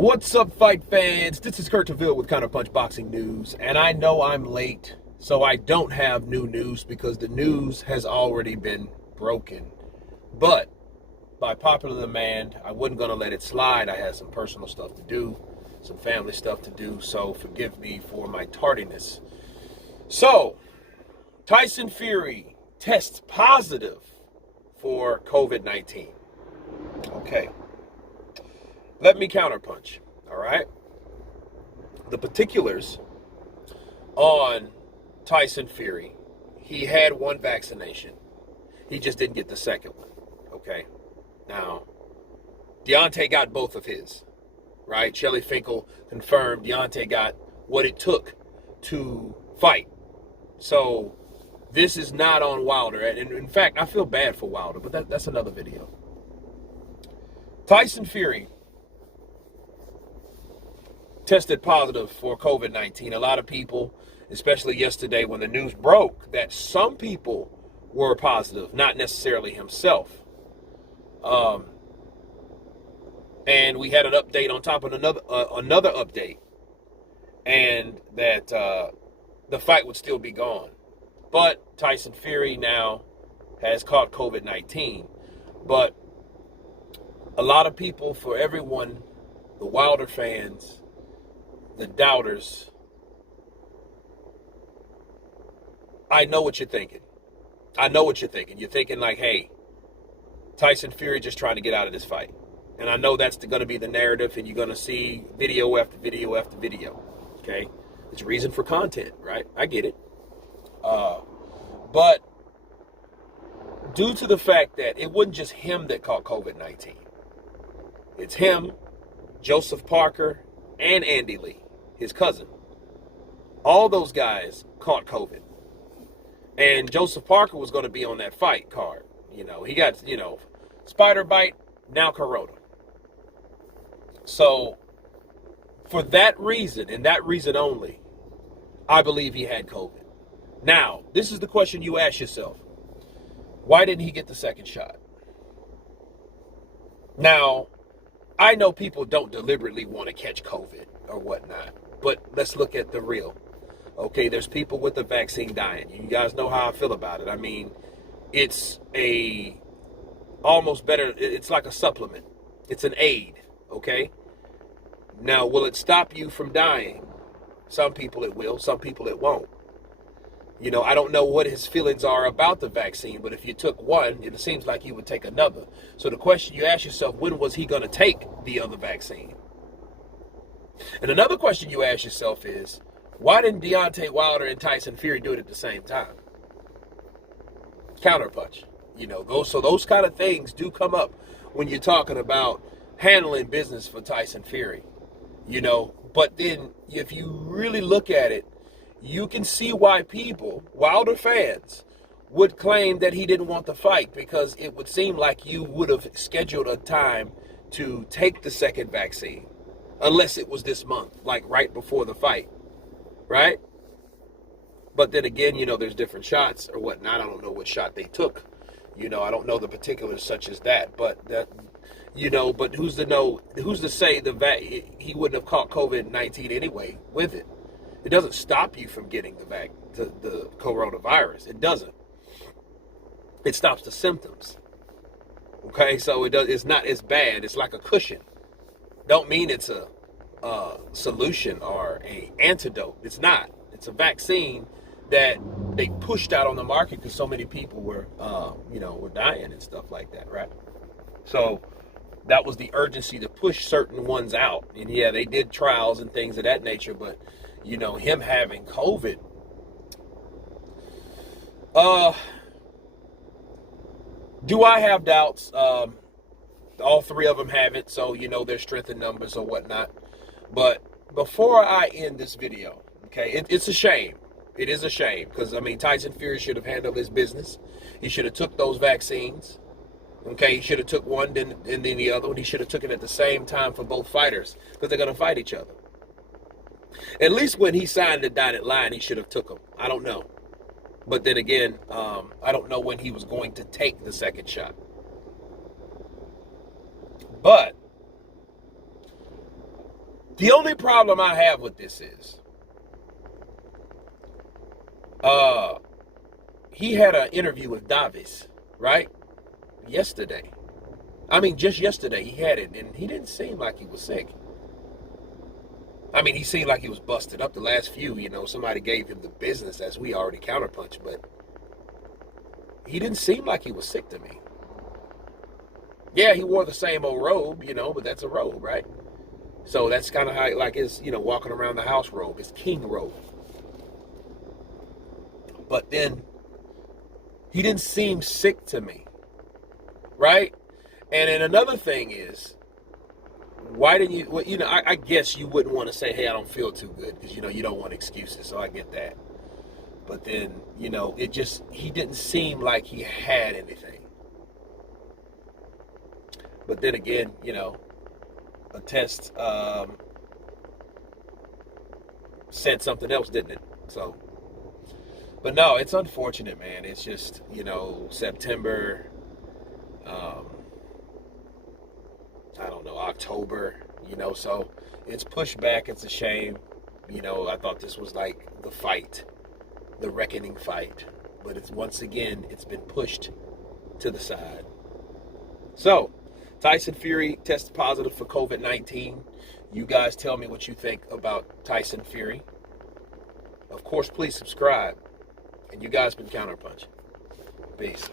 What's up, fight fans? This is Kurt DeVille with Counterpunch Boxing News, and I know I'm late, so I don't have new news because the news has already been broken. But by popular demand, I wasn't going to let it slide. I had some personal stuff to do, some family stuff to do, so forgive me for my tardiness. So, Tyson Fury tests positive for COVID-19. Okay. Let me counterpunch, all right? The particulars on Tyson Fury, he had one vaccination. He just didn't get the second one, okay? Now, Deontay got both of his, right? Shelly Finkel confirmed Deontay got what it took to fight. So, this is not on Wilder. And in fact, I feel bad for Wilder, but that's another video. Tyson Fury tested positive for COVID-19. A lot of people, especially yesterday when the news broke that some people were positive, not necessarily himself. And we had an update on top of another update, and that the fight would still be gone. But Tyson Fury now has caught COVID-19. But a lot of people, for everyone, the Wilder fans, the doubters, I know what you're thinking. I know what you're thinking. You're thinking like, hey, Tyson Fury just trying to get out of this fight. And I know that's going to be the narrative, and you're going to see video after video after video. Okay? It's reason for content, right? I get it. But due to the fact that it wasn't just him that caught COVID-19. It's him, Joseph Parker, and Andy Lee, his cousin. All those guys caught COVID. And Joseph Parker was going to be on that fight card. You know, he got, spider bite, now corona. So, for that reason, and that reason only, I believe he had COVID. Now, this is the question you ask yourself. Why didn't he get the second shot? Now, I know people don't deliberately want to catch COVID or whatnot, but let's look at the real. Okay, there's people with the vaccine dying. You guys know how I feel about it. I mean, it's almost better. It's like a supplement. It's an aid, okay? Now, will it stop you from dying? Some people it will, some people it won't. I don't know what his feelings are about the vaccine, but if you took one, it seems like he would take another. So the question you ask yourself, when was he going to take the other vaccine? And another question you ask yourself is, why didn't Deontay Wilder and Tyson Fury do it at the same time? Counterpunch. Those kind of things do come up when you're talking about handling business for Tyson Fury. But then if you really look at it, you can see why people, Wilder fans, would claim that he didn't want the fight, because it would seem like you would have scheduled a time to take the second vaccine, unless it was this month, like right before the fight, right? But then again, there's different shots or whatnot. I don't know what shot they took. I don't know the particulars such as that, but but who's to know? Who's to say he wouldn't have caught COVID-19 anyway with it? It doesn't stop you from getting the coronavirus. It doesn't. It stops the symptoms. Okay, so it's not as bad. It's like a cushion. Don't mean it's a solution or a antidote. It's not. It's a vaccine that they pushed out on the market because so many people were dying and stuff like that, right? So that was the urgency to push certain ones out. And yeah, they did trials and things of that nature, but him having COVID, do I have doubts? All three of them have it, so there's strength in numbers or whatnot. But before I end this video, okay, it's a shame. It is a shame because Tyson Fury should have handled his business. He should have took those vaccines. Okay, he should have took one and then the other one. He should have took it at the same time for both fighters because they're going to fight each other. At least when he signed the dotted line, he should have took them. I don't know. But then again, I don't know when he was going to take the second shot. But The only problem I have with this is, he had an interview with Davis, right? Yesterday. I mean, just yesterday he had it, and he didn't seem like he was sick. I mean, he seemed like he was busted up the last few, somebody gave him the business, as we already counterpunched, but he didn't seem like he was sick to me. Yeah, he wore the same old robe, but that's a robe, right? So that's kind of how, like his, walking around the house robe, his king robe. But then he didn't seem sick to me, right? And then another thing is, why didn't you, well, I guess you wouldn't want to say, hey, I don't feel too good, because, you don't want excuses, so I get that. But then, he didn't seem like he had anything. But then again, a test said something else, didn't it? So, but no, it's unfortunate, man. It's just, September, I don't know, October, so it's pushed back. It's a shame. I thought this was like the fight, the reckoning fight. But once again, it's been pushed to the side. So, Tyson Fury tested positive for COVID-19. You guys tell me what you think about Tyson Fury. Of course, please subscribe. And you guys been Counterpunch. Peace.